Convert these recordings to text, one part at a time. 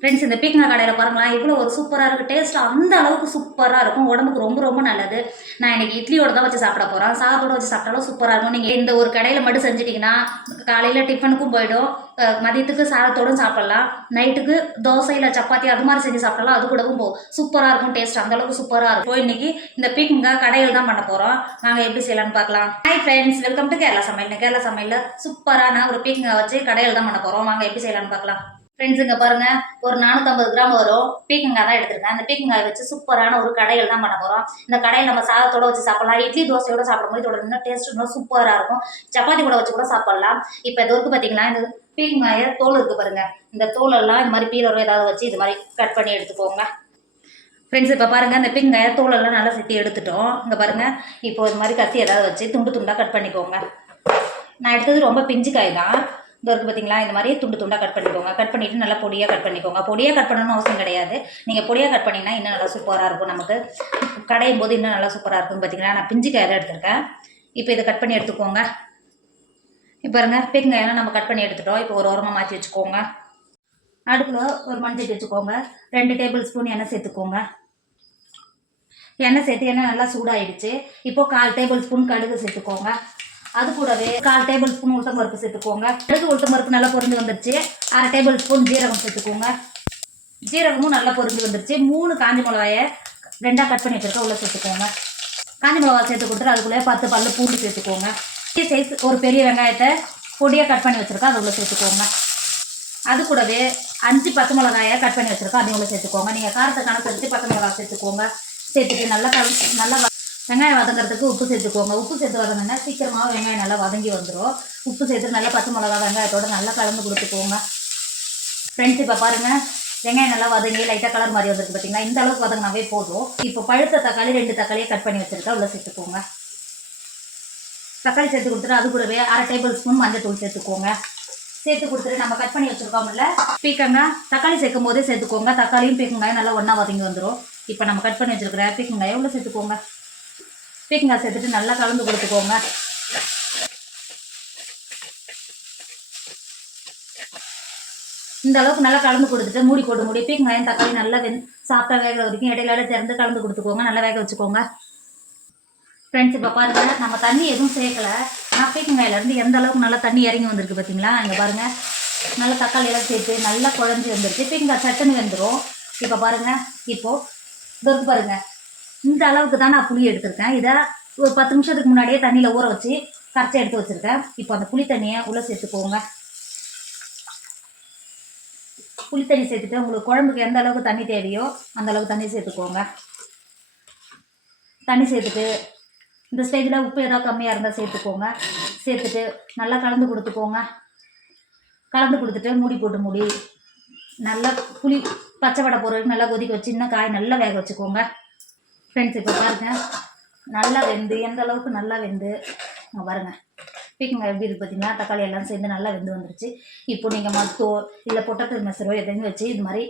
Friends இந்த பீக்கங்காய் கடையில் பாருங்களேன் இவ்வளோ ஒரு சூப்பராக இருக்குது. டேஸ்ட் அந்த அளவுக்கு சூப்பராக இருக்கும். உடம்புக்கு ரொம்ப ரொம்ப நல்லது. நான் இன்னைக்கு இட்லியோட தான் வச்சு சாப்பிட போகிறேன். சாதத்தோட வச்சு சாப்பிட்டாலும் சூப்பராக இருக்கும். நீங்கள் இந்த ஒரு கடையில் மட்டும் செஞ்சுட்டிங்கன்னா காலையில் டிஃபனுக்கும் போயிடும், மதியத்துக்கு சாதத்தோடும் சாப்பிட்லாம், நைட்டுக்கு தோசை இல்லை சப்பாத்தி அது மாதிரி செஞ்சு சாப்பிடலாம். அது கூடவும் சூப்பராக இருக்கும். டேஸ்ட் அந்த அளவுக்கு சூப்பராக இருக்கும். இன்னைக்கு இந்த பீக்கங்காய் கடையில் தான் பண்ண போகிறோம். நாங்கள் எப்படி செய்யலாம்னு பார்க்கலாம். Hi friends, welcome to Kerala சமையல். கேரளா சமையலில் சூப்பரான ஒரு பீக்கங்காய் வச்சு கடையில் தான் பண்ண போகிறோம். வாங்க எப்படி செய்யலாம்னு பார்க்கலாம். ஃப்ரெண்ட்ஸ் இங்கே பாருங்கள், ஒரு 450 கிராம் வரும் பீக்கங்காய் தான் எடுத்துருக்கேன். அந்த பீக்கங்காய் வச்சு சூப்பரான ஒரு கடையில் தான் பண்ண போகிறோம். இந்த கடையில் நம்ம சாதத்தோட வச்சு சாப்பிடலாம், இட்லி தோசையோட சாப்பிடும்போது இதோட இன்னும் டேஸ்ட் இன்னும் சூப்பராக இருக்கும். சப்பாத்தி கூட வச்சு கூட சாப்பிடலாம். இப்போ இது வரைக்கும் பார்த்தீங்கன்னா இந்த பீக்கங்காயை தோல் இருக்குது பாருங்கள், இந்த தோலெல்லாம் இந்த மாதிரி பீலரோ ஏதாவது வச்சு இது மாதிரி கட் பண்ணி எடுத்துக்கோங்க. ஃப்ரெண்ட்ஸ் இப்போ பாருங்கள், இந்த பீக்கங்காயை தோலெல்லாம் நல்லா சுற்றி எடுத்துட்டோம். இங்கே பாருங்கள், இப்போ இது மாதிரி கத்தி ஏதாவது வச்சு துண்டு துண்டாக கட் பண்ணிக்கோங்க. நான் எடுத்தது ரொம்ப பிஞ்சு காய் தான். இந்த இருக்குது பார்த்தீங்களா, இந்த மாதிரி துண்டு துண்டாக கட் பண்ணிக்கோங்க. கட் பண்ணிவிட்டு நல்லா பொடியாக கட் பண்ணிக்கோங்க. பொடியாக கட் பண்ணணும்னு அவசியம் கிடையாது. நீங்கள் பொடியாக கட் பண்ணிங்கன்னா இன்னும் நல்லா சூப்பராக இருக்கும். நமக்கு கடையும் போது இன்னும் நல்லா சூப்பராக இருக்கும். பார்த்தீங்களா, நான் பிஞ்சு காய் தான் எடுத்துருக்கேன். இப்போ இதை கட் பண்ணி எடுத்துக்கோங்க. இப்போ பாருங்க, பீக்கங்காயெல்லாம் நம்ம கட் பண்ணி எடுத்துட்டோம். இப்போ ஒரு ஓரமாக மாற்றி வச்சுக்கோங்க. அடுப்பில் ஒரு மஞ்சள் வச்சுக்கோங்க. 2 டேபிள் ஸ்பூன் எண்ணெய் சேர்த்துக்கோங்க. எண்ணெய் சேர்த்து எண்ணெய் நல்லா சூடாகிடுச்சு. இப்போது 1/4 டேபிள் ஸ்பூன் கடுகு சேர்த்துக்கோங்க. அது கூடவே 1/4 டேபிள் ஸ்பூன் உளுத்தம் பருப்பு சேர்த்துக்கோங்க. கடுகு உளுத்தம் பருப்பு நல்லா பொரிஞ்சு வந்துருச்சு. 1/2 டேபிள் ஸ்பூன் ஜீரகம் சேர்த்துக்கோங்க. ஜீரகமும் நல்லா பொரிஞ்சு வந்துருச்சு. 3 காஞ்சி மிளகாயை 2ஆக கட் பண்ணி வச்சுருக்க உள்ள சேர்த்துக்கோங்க. காஞ்சி மிளகாய் சேர்த்து கொடுத்துட்டு அதுக்குள்ளே 10 பல்லு பூண்டு சேர்த்துக்கோங்க. சைஸ் ஒரு பெரிய வெங்காயத்தை பொடியாக கட் பண்ணி வச்சுருக்கோம், அது உள்ள சேர்த்துக்கோங்க. அது கூடவே 5 பச்சை மிளகாயை கட் பண்ணி வச்சுருக்கோம், அதையும் உள்ள சேர்த்துக்கோங்க. நீங்கள் காரத்தை கணக்கு எடுத்து பச்சை மிளகாய் சேர்த்துக்கோங்க. சேர்த்துட்டு நல்லா வெங்காயம் வதங்கிறதுக்கு உப்பு சேர்த்துக்கோங்க. உப்பு சேர்த்து வதங்கினா சீக்கிரமாக வெங்காயம் நல்லா வதங்கி வந்துடும். உப்பு சேர்த்து நல்லா பச்சை மிளகா வெங்காயத்தோடு நல்லா கலந்து கொடுத்துக்கோங்க. ஃப்ரெண்ட்ஸ் இப்போ பாருங்கள், வெங்காயம் நல்லா வதங்கி லைட்டாக கலர் மாதிரி வந்துருக்கு பார்த்தீங்களா, இந்த அளவுக்கு வதங்கினாவே போதும். இப்போ பழுத்த தக்காளி 2 தக்காளியை கட் பண்ணி வச்சுருக்கா உள்ள சேர்த்துக்கோங்க. தக்காளி சேர்த்து கொடுத்துட்டு அது கூடவே 1/2 டேபிள் ஸ்பூன் மஞ்சள் தூள் சேர்த்துக்கோங்க. சேர்த்து கொடுத்துட்டு நம்ம கட் பண்ணி வச்சுருக்கோம்ல பீக்கங்காய், தக்காளி சேர்க்கும் போதே சேர்த்துக்கோங்க. தக்காளியும் பீக்கங்காயும் நல்லா ஒன்றா வதங்கி வந்துடும். இப்போ நம்ம கட் பண்ணி வச்சுருக்கிற பீக்கங்காயை உள்ள சேர்த்துக்கோங்க. பீக்கங்காய் சேர்த்துட்டு நல்லா கலந்து கொடுத்துக்கோங்க. இந்த அளவுக்கு நல்லா கலந்து கொடுத்துட்டு மூடி போட்டு மூடி பீக்கங்காயும் தக்காளி நல்லா சாப்பிட்டா வேக வரைக்கும் இடையில திறந்து கலந்து கொடுத்துக்கோங்க. நல்லா வேக வச்சுக்கோங்க. ஃப்ரெண்ட்ஸ் இப்போ பாருங்கள், நம்ம தண்ணி எதுவும் சேர்க்கலை. ஆனால் பீக்கங்காயிலேருந்து எந்த அளவுக்கு நல்லா தண்ணி இறங்கி வந்திருக்கு பார்த்தீங்களா. இங்கே பாருங்கள், நல்லா தக்காளியெல்லாம் சேர்த்து நல்லா குழஞ்சி வந்துருச்சு. பீக்கங்காய் சட்டுன்னு வெந்துடும். இப்போ பாருங்கள், இப்போது இதற்கு பாருங்கள், இந்த அளவுக்கு தான் நான் புளி எடுத்திருக்கேன். இதை ஒரு 10 நிமிஷத்துக்கு முன்னாடியே தண்ணியில் ஊற வச்சு கரைச்சி எடுத்து வச்சுருக்கேன். இப்போ அந்த புளி தண்ணியை உள்ளே சேர்த்துக்கோங்க. புளி தண்ணி சேர்த்துட்டு உங்களுக்கு குழம்புக்கு எந்த அளவுக்கு தண்ணி தேவையோ அந்த அளவுக்கு தண்ணி சேர்த்துக்கோங்க. தண்ணி சேர்த்துட்டு இந்த ஸ்டேஜில் உப்பு ஏதாவது கம்மியாக இருந்தால் சேர்த்துக்கோங்க. சேர்த்துட்டு நல்லா கலந்து கொடுத்துக்கோங்க. கலந்து கொடுத்துட்டு மூடி போட்டு மூடி நல்லா புளி பச்சை வடை போடுறதுக்கு நல்லா கொதிக்க வச்சு இன்னும் காய் நல்லா வேக வச்சுக்கோங்க. ஃப்ரெண்ட்ஸ் இப்போ பாருங்கள், நல்லா வெந்து எந்த அளவுக்கு நல்லா வெந்து பாருங்கள் பீக்கங்காய் எப்படி இருக்குது பார்த்தீங்களா. தக்காளி எல்லாம் சேர்ந்து நல்லா வெந்து வந்துருச்சு. இப்போ நீங்கள் மத்தோ இல்லை பொட்டேட்டோ மெசரோ எதையும் வச்சு இது மாதிரி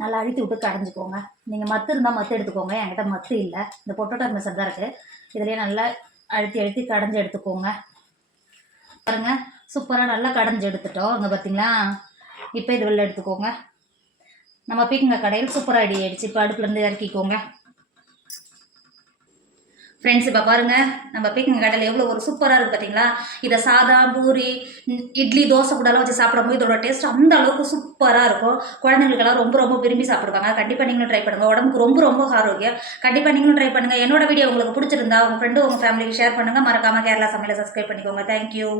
நல்லா அழுத்தி விட்டு கடைஞ்சிக்கோங்க. நீங்கள் மத்து இருந்தால் மத்து எடுத்துக்கோங்க. என்கிட்ட மத்து இல்லை, இந்த பொட்டேட்டோ மெசர் தான் இருக்குது. இதுலேயே நல்லா அழுத்தி கடைஞ்சி எடுத்துக்கோங்க. பாருங்கள், சூப்பராக நல்லா கடைஞ்சி எடுத்துட்டோம். இங்கே பார்த்தீங்களா. இப்போ இது வெளில எடுத்துக்கோங்க. நம்ம பீக்கங்காய் கடையில் சூப்பராக ரெடி ஆகிடுச்சு. இப்போ அடுப்புலேருந்து இறக்கிக்கோங்க. ஃப்ரெண்ட்ஸ் இப்போ பாருங்கள், நம்ம பீக்கங்காய் கடையில் எவ்வளோ ஒரு சூப்பராக இருக்குது பார்த்தீங்களா. இதை சாதம் பூரி இட்லி தோசை கூடலாம் வச்சு சாப்பிடும்போது இதோட டேஸ்ட் அந்த அளவுக்கு சூப்பராக இருக்கும். குழந்தைங்களுக்கெல்லாம் ரொம்ப ரொம்ப விரும்பி சாப்பிடுவாங்க. கண்டிப்பாக நீங்களும் ட்ரை பண்ணுங்கள். உடம்புக்கு ரொம்ப ரொம்ப ஆரோக்கியம். கண்டிப்பாக நீங்களும் ட்ரை பண்ணுங்கள். என்னோட வீடியோ உங்களுக்கு பிடிச்சிருந்தா உங்கள் ஃப்ரெண்டு உங்கள் ஃபேமிலிக்கு ஷேர் பண்ணுங்கள். மறக்காமல் கேரளா சமையலை சப்ஸ்கிரைப் பண்ணிக்கோங்க. தேங்க்யூ.